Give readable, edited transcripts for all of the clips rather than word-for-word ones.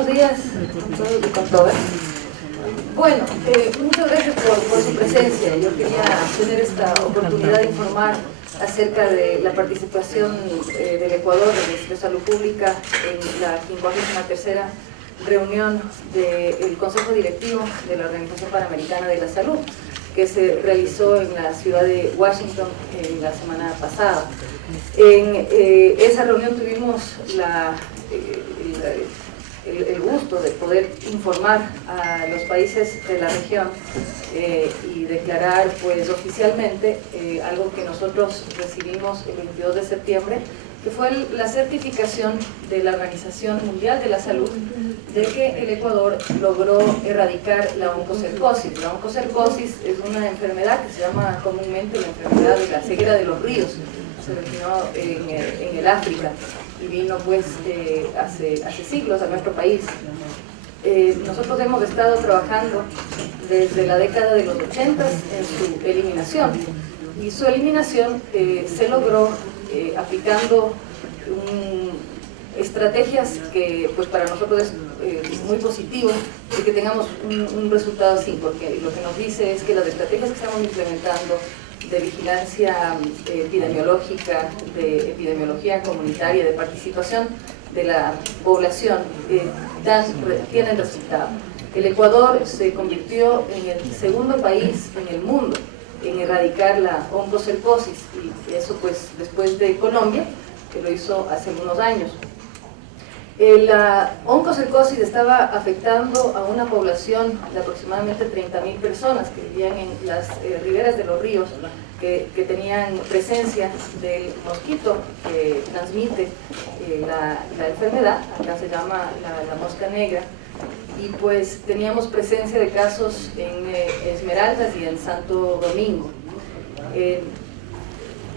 Buenos días a todos y con todas. Bueno, muchas gracias por su presencia. Yo quería tener esta oportunidad de informar acerca de la participación del Ecuador, del Ministerio de Salud Pública, en la 53ª reunión del Consejo Directivo de la Organización Panamericana de la Salud, que se realizó en la ciudad de Washington la semana pasada. En esa reunión tuvimos el gusto de poder informar a los países de la región y declarar pues oficialmente algo que nosotros recibimos el 22 de septiembre, que fue la certificación de la Organización Mundial de la Salud de que el Ecuador logró erradicar la oncocercosis. La oncocercosis es una enfermedad que se llama comúnmente la enfermedad de la ceguera de los ríos. Se originó en el África y vino pues hace siglos a nuestro país. Nosotros hemos estado trabajando desde la década de los 80 en su eliminación, y su eliminación se logró aplicando estrategias que pues para nosotros es muy positivo de que tengamos un resultado así, porque lo que nos dice es que las estrategias que estamos implementando de vigilancia epidemiológica, de epidemiología comunitaria, de participación de la población, tienen resultado. El Ecuador se convirtió en el segundo país en el mundo en erradicar la oncocercosis, y eso pues después de Colombia, que lo hizo hace unos años. La oncocercosis estaba afectando a una población de aproximadamente 30.000 personas que vivían en las riberas de los ríos, que tenían presencia del mosquito que transmite la enfermedad, acá se llama la mosca negra, y pues teníamos presencia de casos en Esmeraldas y en Santo Domingo.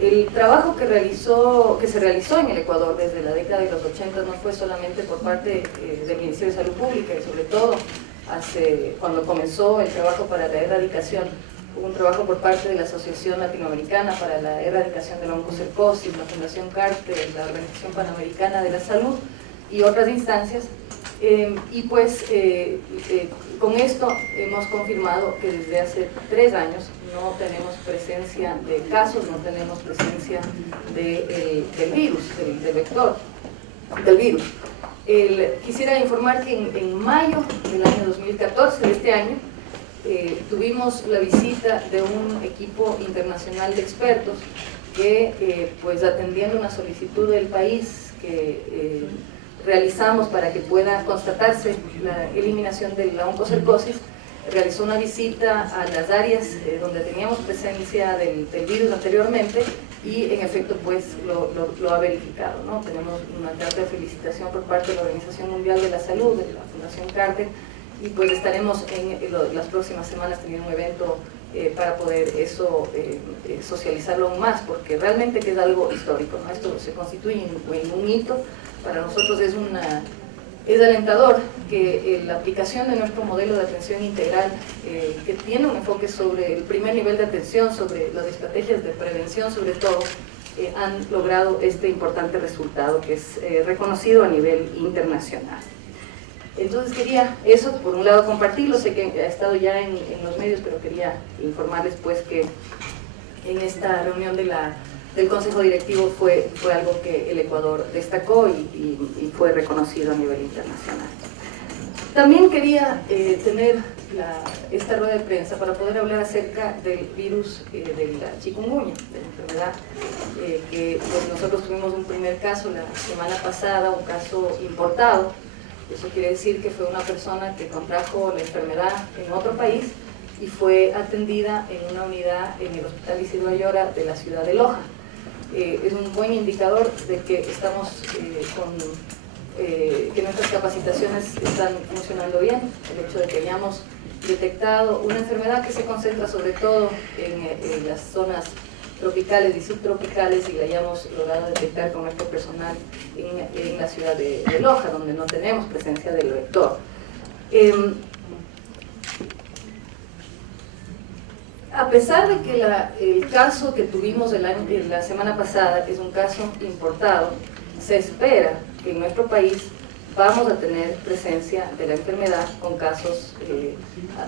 El trabajo que se realizó en el Ecuador desde la década de los 80 no fue solamente por parte del Ministerio de Salud Pública, y sobre todo cuando comenzó el trabajo para la erradicación, hubo un trabajo por parte de la Asociación Latinoamericana para la Erradicación de la Oncocercosis, la Fundación Carter, la Organización Panamericana de la Salud y otras instancias. Y pues con esto hemos confirmado que desde hace 3 años no tenemos presencia de casos, no tenemos presencia del virus, del vector del virus. Quisiera informar que en mayo del año 2014, de este año, tuvimos la visita de un equipo internacional de expertos que pues atendiendo una solicitud del país que realizamos para que pueda constatarse la eliminación de la oncocercosis, realizó una visita a las áreas donde teníamos presencia del virus anteriormente, y en efecto pues lo ha verificado, ¿no? Tenemos una carta de felicitación por parte de la Organización Mundial de la Salud, de la Fundación Carter, y pues estaremos en las próximas semanas teniendo un evento para poder eso socializarlo aún más, porque realmente que es algo histórico, ¿no? Esto se constituye en un hito. Para nosotros es alentador que la aplicación de nuestro modelo de atención integral, que tiene un enfoque sobre el primer nivel de atención, sobre las estrategias de prevención sobre todo, han logrado este importante resultado que es reconocido a nivel internacional. Entonces quería eso, por un lado, compartirlo. Sé que ha estado ya en los medios, pero quería informarles pues que en esta reunión del Consejo Directivo fue algo que el Ecuador destacó y fue reconocido a nivel internacional. También quería tener esta rueda de prensa para poder hablar acerca del virus de la chikungunya, de la enfermedad que pues nosotros tuvimos un primer caso la semana pasada, un caso importado. Eso quiere decir que fue una persona que contrajo la enfermedad en otro país y fue atendida en una unidad en el Hospital Isidro Ayora de la ciudad de Loja. Es un buen indicador de que estamos que nuestras capacitaciones están funcionando bien, el hecho de que hayamos detectado una enfermedad que se concentra sobre todo en las zonas tropicales y subtropicales, y la hayamos logrado detectar con nuestro personal en la ciudad de Loja, donde no tenemos presencia del vector. A pesar de que el caso que tuvimos la semana pasada es un caso importado, se espera que en nuestro país vamos a tener presencia de la enfermedad con casos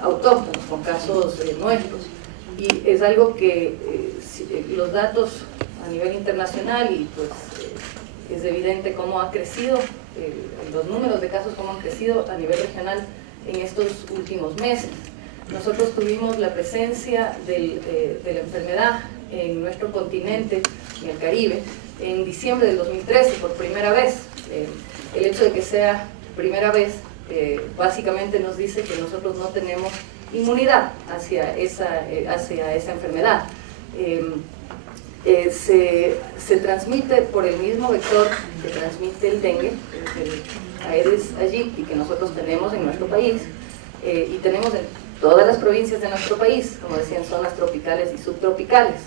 autóctonos, con casos nuestros. Y es algo que los datos a nivel internacional, y pues es evidente cómo ha crecido, los números de casos cómo han crecido a nivel regional en estos últimos meses. Nosotros tuvimos la presencia de la enfermedad en nuestro continente, en el Caribe, en diciembre del 2013 por primera vez. El hecho de que sea primera vez básicamente nos dice que nosotros no tenemos inmunidad hacia esa enfermedad. Se transmite por el mismo vector que transmite el dengue, el Aedes aegypti, que nosotros tenemos en nuestro país, y tenemos en todas las provincias de nuestro país, como decían, zonas tropicales y subtropicales.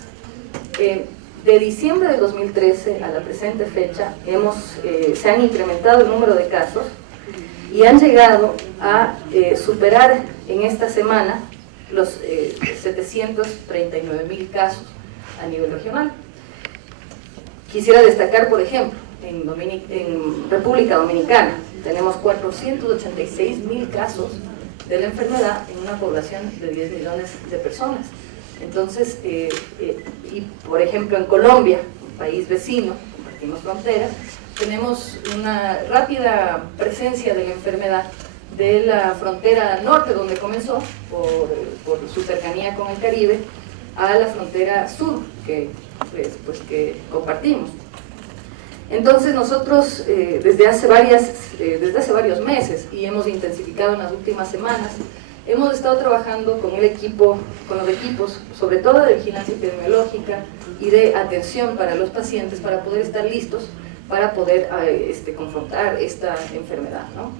De diciembre del 2013 a la presente fecha se han incrementado el número de casos y han llegado a superar en esta semana los 739.000 casos a nivel regional. Quisiera destacar, por ejemplo, en República Dominicana tenemos 486.000 casos de la enfermedad en una población de 10 millones de personas. Entonces, y por ejemplo en Colombia, un país vecino, compartimos fronteras, tenemos una rápida presencia de la enfermedad de la frontera norte, donde comenzó, por su cercanía con el Caribe, a la frontera sur, que compartimos. Entonces nosotros desde hace varios meses, y hemos intensificado en las últimas semanas, hemos estado trabajando con los equipos, sobre todo de vigilancia epidemiológica y de atención para los pacientes, para poder estar listos para poder confrontar esta enfermedad, ¿no?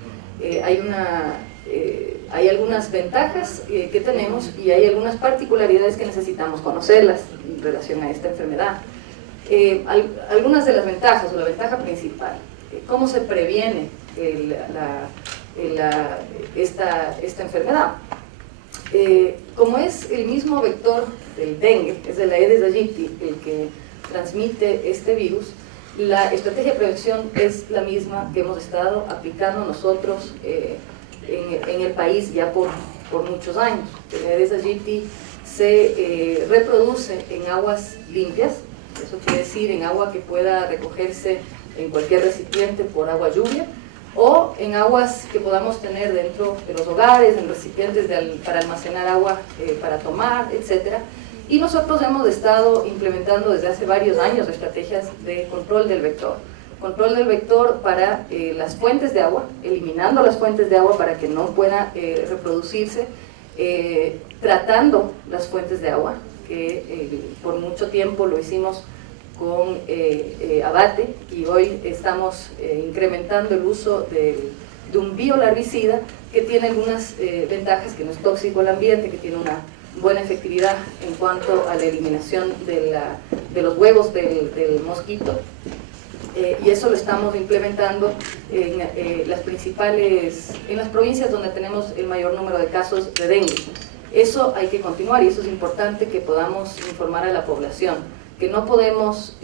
Hay algunas ventajas que tenemos y hay algunas particularidades que necesitamos conocerlas en relación a esta enfermedad. Algunas de las ventajas, o la ventaja principal, ¿cómo se previene esta enfermedad? Como es el mismo vector del dengue, es el Aedes aegypti el que transmite este virus, la estrategia de prevención es la misma que hemos estado aplicando nosotros en el país ya por muchos años. El Aedes aegypti se reproduce en aguas limpias, eso quiere decir en agua que pueda recogerse en cualquier recipiente por agua lluvia, o en aguas que podamos tener dentro de los hogares, en recipientes para almacenar agua para tomar, etc. Y nosotros hemos estado implementando desde hace varios años estrategias de control del vector. Control del vector para las fuentes de agua, eliminando las fuentes de agua para que no pueda reproducirse, tratando las fuentes de agua, que por mucho tiempo lo hicimos con abate, y hoy estamos incrementando el uso de un biolarvicida que tiene algunas ventajas, que no es tóxico al ambiente, que tiene una buena efectividad en cuanto a la eliminación de los huevos del mosquito, y eso lo estamos implementando en las provincias donde tenemos el mayor número de casos de dengue. Eso hay que continuar, y eso es importante que podamos informar a la población, que no podemos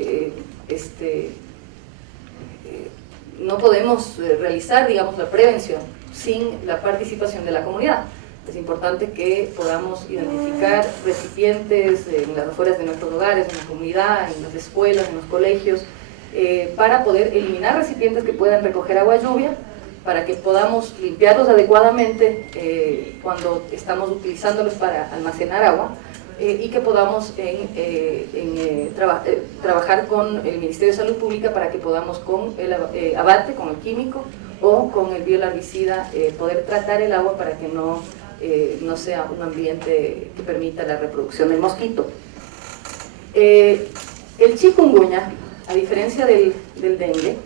realizar, digamos, la prevención sin la participación de la comunidad. Es importante que podamos identificar recipientes en las afueras de nuestros hogares, en la comunidad, en las escuelas, en los colegios, para poder eliminar recipientes que puedan recoger agua lluvia, para que podamos limpiarlos adecuadamente cuando estamos utilizándolos para almacenar agua, y que podamos trabajar con el Ministerio de Salud Pública para que podamos con el abate, con el químico o con el biolarvicida, poder tratar el agua para que no sea un ambiente que permita la reproducción del mosquito. El chikungunya, a diferencia del dengue,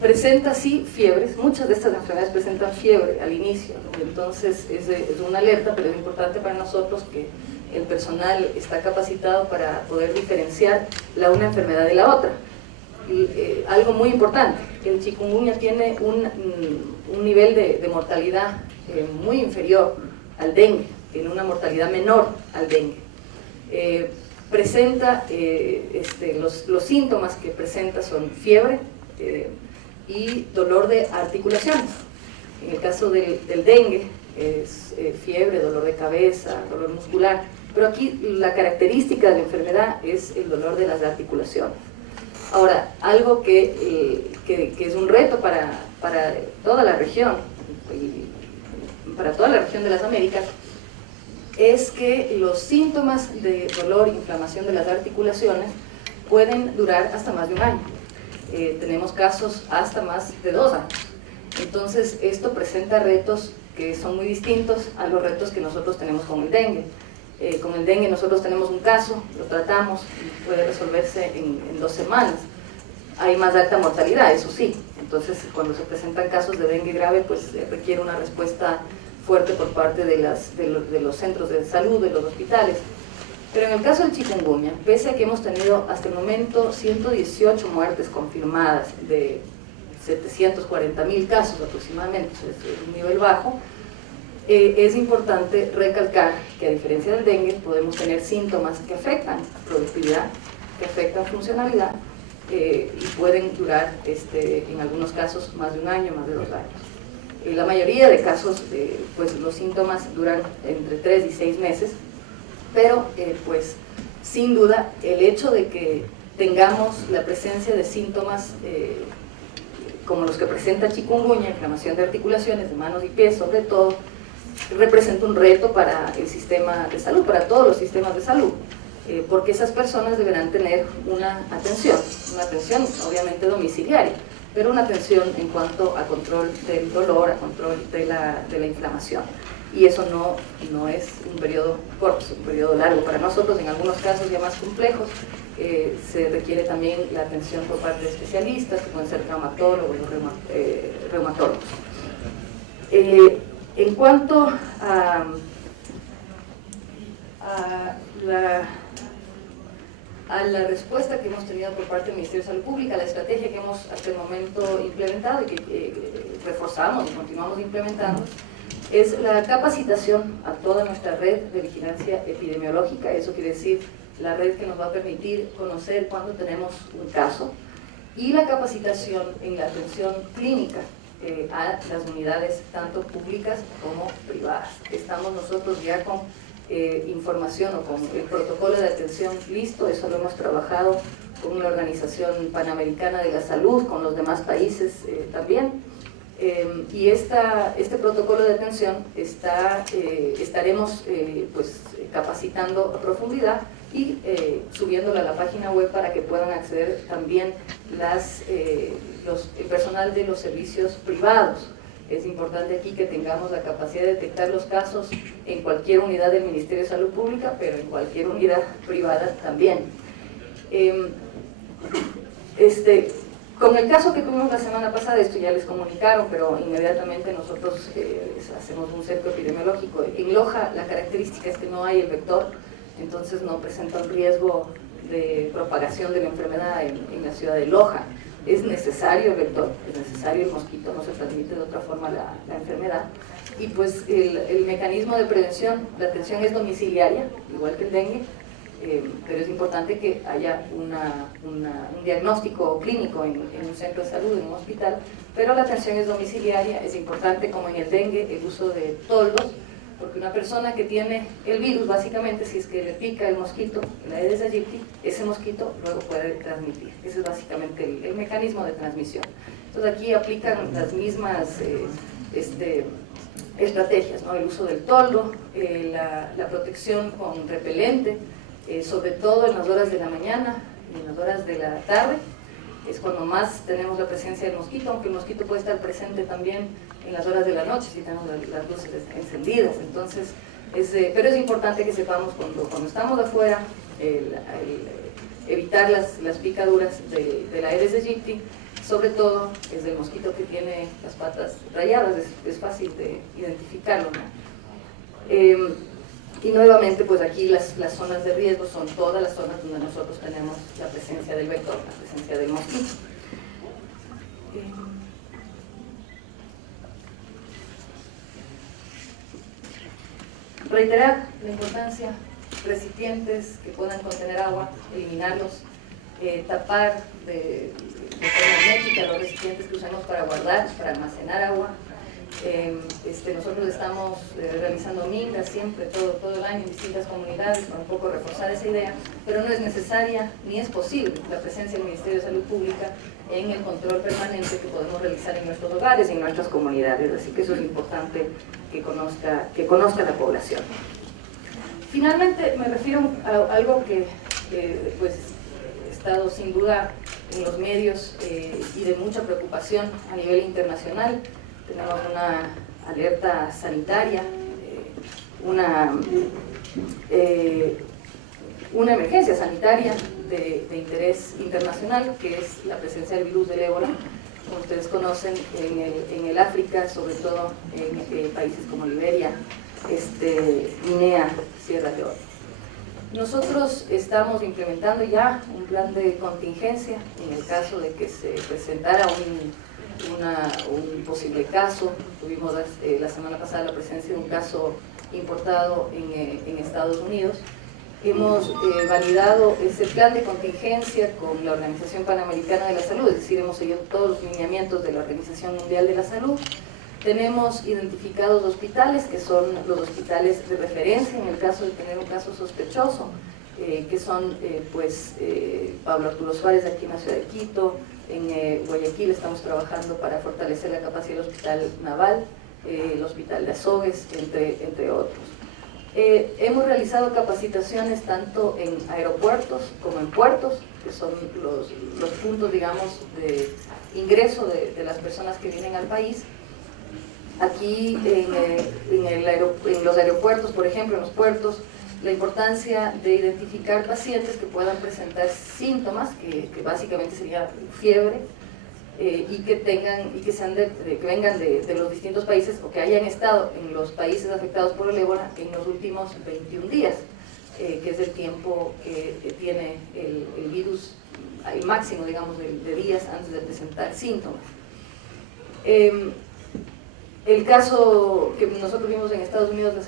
presenta sí fiebres. Muchas de estas enfermedades presentan fiebre al inicio, ¿no? Entonces es una alerta, pero es importante para nosotros que el personal está capacitado para poder diferenciar una enfermedad de la otra. Algo muy importante, el chikungunya tiene un nivel de mortalidad muy inferior al dengue, tiene una mortalidad menor al dengue. Presenta, los síntomas que presenta son fiebre, y dolor de articulaciones. En el caso del dengue es fiebre, dolor de cabeza, dolor muscular, pero aquí la característica de la enfermedad es el dolor de las articulaciones. Ahora, algo que es un reto para toda la región, para toda la región de las Américas, es que los síntomas de dolor e inflamación de las articulaciones pueden durar hasta más de un año. Tenemos casos hasta más de 2 años. Entonces, esto presenta retos que son muy distintos a los retos que nosotros tenemos con el dengue. Con el dengue nosotros tenemos un caso, lo tratamos y puede resolverse en 2 semanas. Hay más alta mortalidad, eso sí. Entonces, cuando se presentan casos de dengue grave, pues requiere una respuesta fuerte por parte de los centros de salud, de los hospitales. Pero en el caso del chikungunya, pese a que hemos tenido hasta el momento 118 muertes confirmadas de 740.000 casos aproximadamente, es un nivel bajo, es importante recalcar que a diferencia del dengue podemos tener síntomas que afectan productividad, que afectan funcionalidad y pueden durar en algunos casos más de un año, más de 2 años. La mayoría de casos, pues los síntomas duran entre 3 y 6 meses, pero pues sin duda el hecho de que tengamos la presencia de síntomas como los que presenta chikungunya, inflamación de articulaciones, de manos y pies sobre todo, representa un reto para el sistema de salud, para todos los sistemas de salud, porque esas personas deberán tener una atención obviamente domiciliaria, pero una atención en cuanto a control del dolor, a control de la inflamación. Y eso no es un periodo corto, es un periodo largo. Para nosotros, en algunos casos ya más complejos, se requiere también la atención por parte de especialistas, que pueden ser traumatólogos o reumatólogos. En cuanto a la respuesta que hemos tenido por parte del Ministerio de Salud Pública, la estrategia que hemos hasta el momento implementado y que reforzamos y continuamos implementando, es la capacitación a toda nuestra red de vigilancia epidemiológica. Eso quiere decir la red que nos va a permitir conocer cuando tenemos un caso, y la capacitación en la atención clínica a las unidades tanto públicas como privadas. Estamos nosotros ya con información o con el protocolo de atención listo. Eso lo hemos trabajado con la Organización Panamericana de la Salud, con los demás países también. Y este protocolo de atención estaremos pues, capacitando a profundidad y subiéndolo a la página web para que puedan acceder también el personal de los servicios privados. Es importante aquí que tengamos la capacidad de detectar los casos en cualquier unidad del Ministerio de Salud Pública, pero en cualquier unidad privada también. Con el caso que tuvimos la semana pasada, esto ya les comunicaron, pero inmediatamente nosotros hacemos un cerco epidemiológico. En Loja la característica es que no hay el vector, entonces no presenta un riesgo de propagación de la enfermedad en la ciudad de Loja. Es necesario el vector, es necesario el mosquito, no se transmite de otra forma la enfermedad. Y pues el mecanismo de prevención, la atención es domiciliaria, igual que el dengue, pero es importante que haya un diagnóstico clínico en un centro de salud, en un hospital, pero la atención es domiciliaria. Es importante, como en el dengue, el uso de toldos, porque una persona que tiene el virus, básicamente, si es que le pica el mosquito, el Aedes aegypti, ese mosquito luego puede transmitir. Ese es básicamente el mecanismo de transmisión. Entonces aquí aplican las mismas estrategias, ¿no? El uso del toldo, la protección con repelente, sobre todo en las horas de la mañana y en las horas de la tarde, es cuando más tenemos la presencia del mosquito, aunque el mosquito puede estar presente también en las horas de la noche si tenemos las luces encendidas. Entonces, pero es importante que sepamos cuando estamos afuera, evitar las picaduras de la Aedes aegypti, sobre todo es del mosquito que tiene las patas rayadas, es fácil de identificarlo, ¿no? Y nuevamente, pues aquí las zonas de riesgo son todas las zonas donde nosotros tenemos la presencia del vector, la presencia del mosquito. Reiterar la importancia, recipientes que puedan contener agua, eliminarlos tapar de forma hermética los recipientes que usamos para guardar, para almacenar agua. Nosotros estamos realizando mingas siempre, todo el año en distintas comunidades para un poco reforzar esa idea, pero no es necesaria ni es posible la presencia del Ministerio de Salud Pública en el control permanente que podemos realizar en nuestros hogares y en nuestras comunidades, así que eso es importante que conozca la población. Finalmente me refiero a algo que pues, ha estado sin duda en los medios y de mucha preocupación a nivel internacional. Tenemos una alerta sanitaria, una emergencia sanitaria de interés internacional, que es la presencia del virus del ébola, como ustedes conocen, en el África, sobre todo en países como Liberia, Guinea, Sierra Leona. Nosotros estamos implementando ya un plan de contingencia en el caso de que se presentara un posible caso. Tuvimos la semana pasada la presencia de un caso importado en Estados Unidos. Hemos validado ese plan de contingencia con la Organización Panamericana de la Salud, es decir, hemos seguido todos los lineamientos de la Organización Mundial de la Salud. Tenemos identificados hospitales, que son los hospitales de referencia en el caso de tener un caso sospechoso, que son Pablo Arturo Suárez aquí en la ciudad de Quito. En Guayaquil estamos trabajando para fortalecer la capacidad del Hospital Naval, el Hospital de Azogues, entre otros. Hemos realizado capacitaciones tanto en aeropuertos como en puertos, que son los puntos, digamos, de ingreso de las personas que vienen al país. Aquí en los aeropuertos, por ejemplo, en los puertos, la importancia de identificar pacientes que puedan presentar síntomas, que básicamente sería fiebre, y que vengan de los distintos países o que hayan estado en los países afectados por el ébola en los últimos 21 días, que es el tiempo que tiene el virus, el máximo, digamos, de días antes de presentar síntomas. El caso que nosotros vimos en Estados Unidos la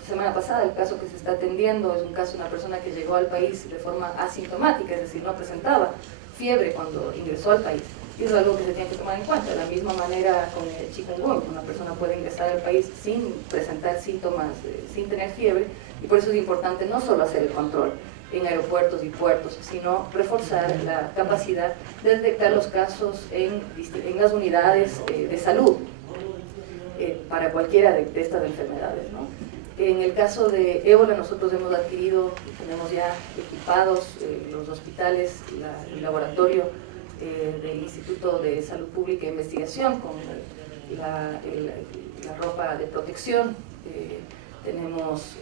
semana pasada, el caso que se está atendiendo, es un caso de una persona que llegó al país de forma asintomática, es decir, no presentaba fiebre cuando ingresó al país. Y eso es algo que se tiene que tomar en cuenta. De la misma manera con el chikungunya, una persona puede ingresar al país sin presentar síntomas, sin tener fiebre, y por eso es importante no solo hacer el control en aeropuertos y puertos, sino reforzar la capacidad de detectar los casos en las unidades de salud, para cualquiera de estas enfermedades, ¿no? En el caso de ébola nosotros hemos adquirido, tenemos ya equipados los hospitales, el laboratorio del Instituto de Salud Pública e Investigación con la ropa de protección, tenemos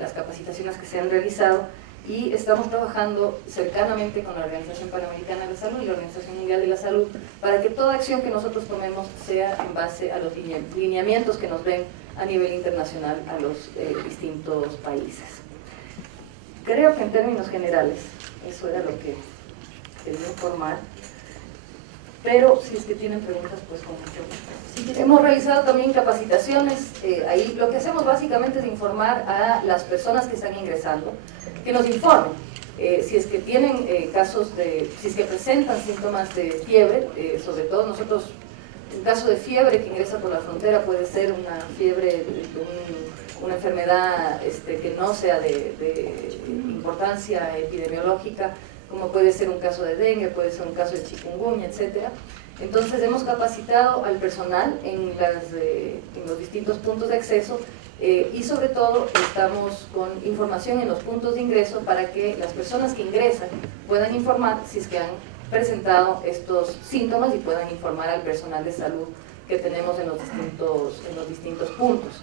las capacitaciones que se han realizado y estamos trabajando cercanamente con la Organización Panamericana de la Salud y la Organización Mundial de la Salud para que toda acción que nosotros tomemos sea en base a los lineamientos que nos den a nivel internacional a los distintos países. Creo que en términos generales eso era lo que quería informar, pero si es que tienen preguntas, pues con mucho gusto. Hemos realizado también capacitaciones, ahí lo que hacemos básicamente es informar a las personas que están ingresando, que nos informen, si es que tienen si es que presentan síntomas de fiebre, sobre todo nosotros, un caso de fiebre que ingresa por la frontera puede ser una fiebre una enfermedad que no sea de importancia epidemiológica, como puede ser un caso de dengue, puede ser un caso de chikungunya, etc. Entonces hemos capacitado al personal en los distintos puntos de acceso y sobre todo estamos con información en los puntos de ingreso para que las personas que ingresan puedan informar si es que han presentado estos síntomas y puedan informar al personal de salud que tenemos en los distintos puntos.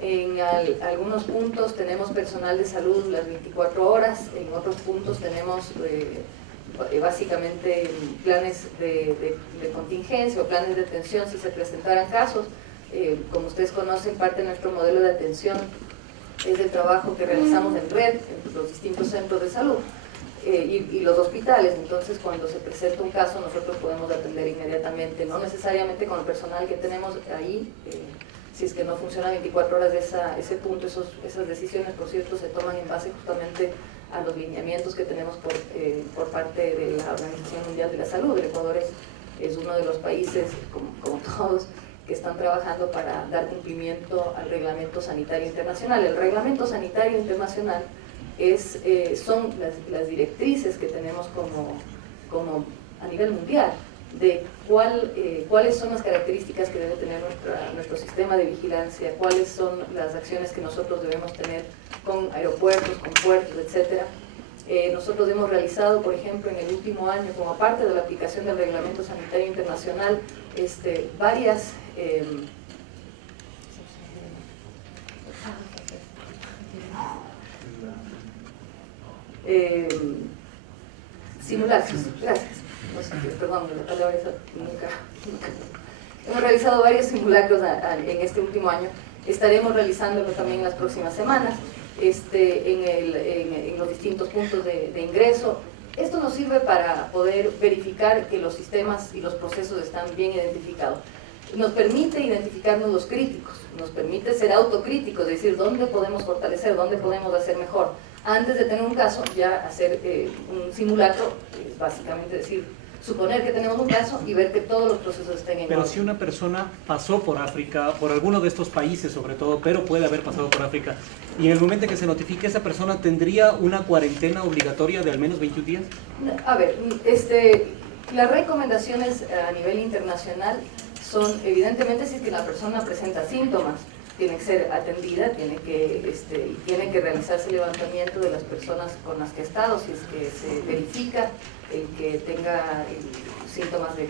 En algunos puntos tenemos personal de salud las 24 horas, en otros puntos tenemos básicamente planes de contingencia o planes de atención si se presentaran casos. Como ustedes conocen, parte de nuestro modelo de atención es el trabajo que realizamos en red en los distintos centros de salud y los hospitales. Entonces, cuando se presenta un caso, nosotros podemos atender inmediatamente, no necesariamente con el personal que tenemos ahí. Si es que no funciona 24 horas de ese punto, esas decisiones, por cierto, se toman en base justamente a los lineamientos que tenemos por parte de la Organización Mundial de la Salud. El Ecuador es uno de los países, como todos, que están trabajando para dar cumplimiento al Reglamento Sanitario Internacional. El Reglamento Sanitario Internacional son las directrices que tenemos como a nivel mundial de cuáles son las características que debe tener nuestro sistema de vigilancia, cuáles son las acciones que nosotros debemos tener con aeropuertos, con puertos, etc. Nosotros hemos realizado, por ejemplo, en el último año, como parte de la aplicación del Reglamento Sanitario Internacional, varias simulacros, gracias. No sé, perdón, la palabra esa nunca. Hemos realizado varios simulacros en este último año. Estaremos realizándolo también en las próximas semanas en los distintos puntos de ingreso. Esto nos sirve para poder verificar que los sistemas y los procesos están bien identificados. Nos permite identificarnos los críticos, nos permite ser autocríticos, es decir, dónde podemos fortalecer, dónde podemos hacer mejor. Antes de tener un caso, ya hacer un simulacro, es básicamente decir, suponer que tenemos un caso y ver que todos los procesos estén en orden. Pero si una persona pasó por África, por alguno de estos países sobre todo, pero puede haber pasado por África, y en el momento en que se notifique, ¿esa persona tendría una cuarentena obligatoria de al menos 21 días? A ver, las recomendaciones a nivel internacional son, evidentemente, si es que la persona presenta síntomas, tiene que ser atendida, tiene que realizarse el levantamiento de las personas con las que ha estado, si es que se verifica el que tenga síntomas de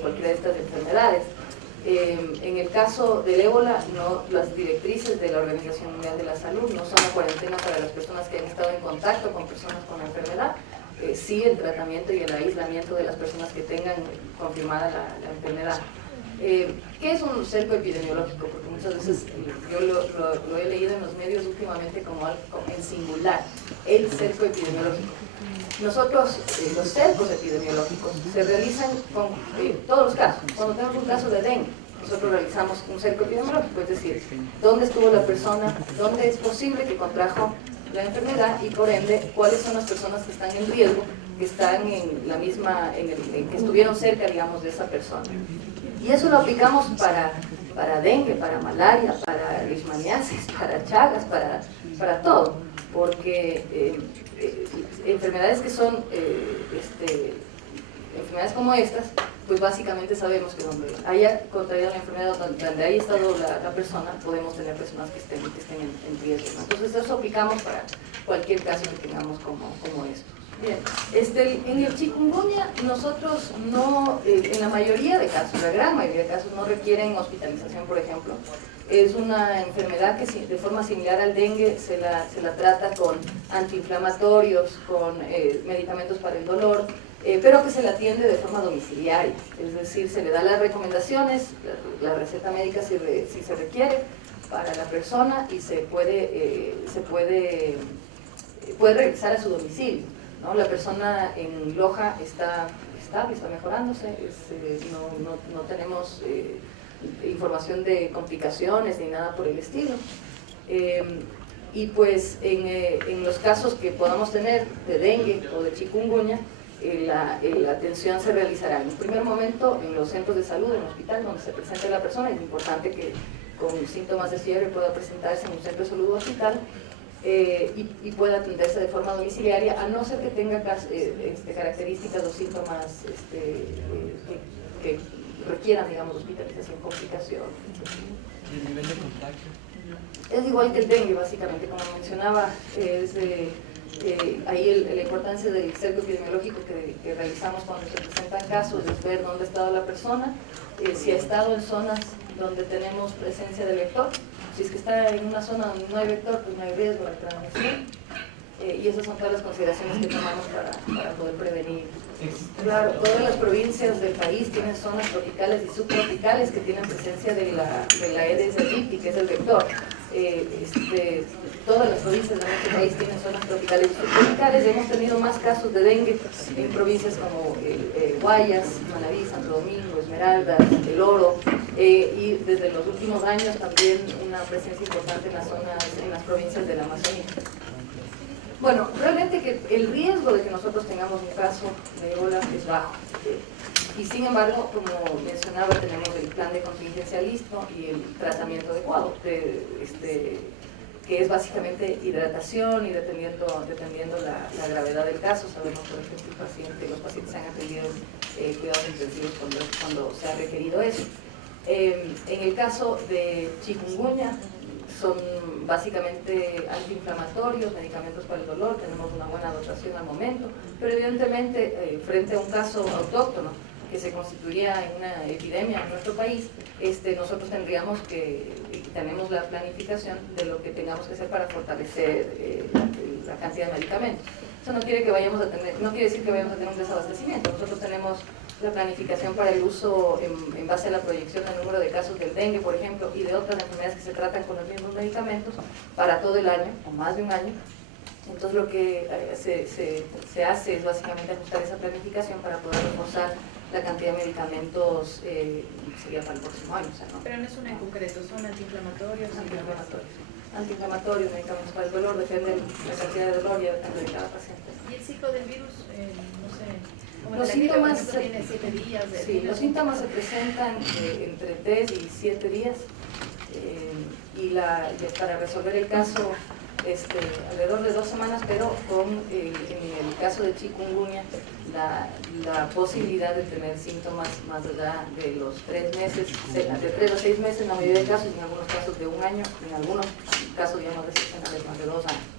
cualquiera de estas enfermedades. En el caso del ébola, las directrices de la Organización Mundial de la Salud no son la cuarentena para las personas que han estado en contacto con personas con la enfermedad, sí el tratamiento y el aislamiento de las personas que tengan confirmada la enfermedad. ¿Qué es un cerco epidemiológico? Porque muchas veces yo lo he leído en los medios últimamente como en singular, el cerco epidemiológico. Nosotros, los cercos epidemiológicos se realizan con todos los casos. Cuando tenemos un caso de dengue, nosotros realizamos un cerco epidemiológico, es decir, dónde estuvo la persona, dónde es posible que contrajo la enfermedad y por ende cuáles son las personas que están en riesgo, que están en la misma, que estuvieron cerca, digamos, de esa persona. Y eso lo aplicamos para dengue, para malaria, para leishmaniasis, para chagas, para todo, porque enfermedades que son enfermedades como estas, pues básicamente sabemos que donde haya contraído la enfermedad, donde haya estado la persona, podemos tener personas que estén en riesgo, ¿no? Entonces eso aplicamos para cualquier caso que tengamos como esto. Bien, en el chikungunya nosotros no, en la mayoría de casos, la gran mayoría de casos no requieren hospitalización, por ejemplo. Es una enfermedad que de forma similar al dengue se la trata con antiinflamatorios, con medicamentos para el dolor, pero que se la atiende de forma domiciliaria, es decir, se le da las recomendaciones, la receta médica si se requiere para la persona y se puede regresar a su domicilio, ¿no? La persona en Loja está estable, está mejorándose, no tenemos información de complicaciones ni nada por el estilo. Y pues en los casos que podamos tener de dengue o de chikungunya, la atención se realizará en un primer momento en los centros de salud, en el hospital donde se presente la persona. Es importante que con síntomas de fiebre pueda presentarse en un centro de salud o hospital y pueda atenderse de forma domiciliaria, a no ser que tenga características o síntomas que requieran, digamos, hospitalización, complicación. ¿Y el nivel de contagio? Es igual que el dengue, básicamente, como mencionaba, ahí la importancia del cerco epidemiológico que realizamos cuando se presentan casos es ver dónde ha estado la persona, si ha estado en zonas donde tenemos presencia de vector. Si es que está en una zona donde no hay vector, pues no hay riesgo de transmisión. Y esas son todas las consideraciones que tomamos para poder prevenir. Claro, todas las provincias del país tienen zonas tropicales y subtropicales que tienen presencia de la Aedes aegypti, que es el vector. Todas las provincias de nuestro país tienen zonas tropicales y subtropicales. Hemos tenido más casos de dengue en provincias como Guayas, Manabí, Santo Domingo, Esmeraldas, El Oro, y desde los últimos años también una presencia importante en las provincias de la Amazonía. Bueno, realmente que el riesgo de que nosotros tengamos un caso de ébola es bajo. Y sin embargo, como mencionaba, tenemos el plan de contingencia listo y el tratamiento adecuado, que es básicamente hidratación y dependiendo la gravedad del caso. Sabemos, por ejemplo, los pacientes han atendido cuidados intensivos cuando se ha requerido eso. En el caso de chikungunya, son básicamente antiinflamatorios, medicamentos para el dolor, tenemos una buena dotación al momento, pero evidentemente frente a un caso autóctono que se constituiría en una epidemia en nuestro país, nosotros tendríamos y tenemos la planificación de lo que tengamos que hacer para fortalecer la cantidad de medicamentos. Eso no quiere decir que vayamos a tener un desabastecimiento. Nosotros tenemos la planificación para el uso en base a la proyección del número de casos del dengue, por ejemplo, y de otras enfermedades que se tratan con los mismos medicamentos para todo el año, o más de un año. Entonces lo que se hace es básicamente ajustar esa planificación para poder reforzar la cantidad de medicamentos, sería para el próximo año. O sea, ¿no? Pero no es una en concreto, son antiinflamatorios. Antiinflamatorios, medicamentos para el dolor, depende de la cantidad de dolor y depende de cada paciente. ¿Y el ciclo del virus? No sé. Los síntomas, tiene 7 días. Sí, los síntomas se presentan entre 3 y 7 días y para resolver el caso alrededor de 2 semanas, pero en el caso de chikungunya la posibilidad de tener síntomas más allá de los 3 meses, de 3 a 6 meses en la mayoría de casos, en algunos casos de 1 año, en algunos casos ya más de 6 más de 2 años.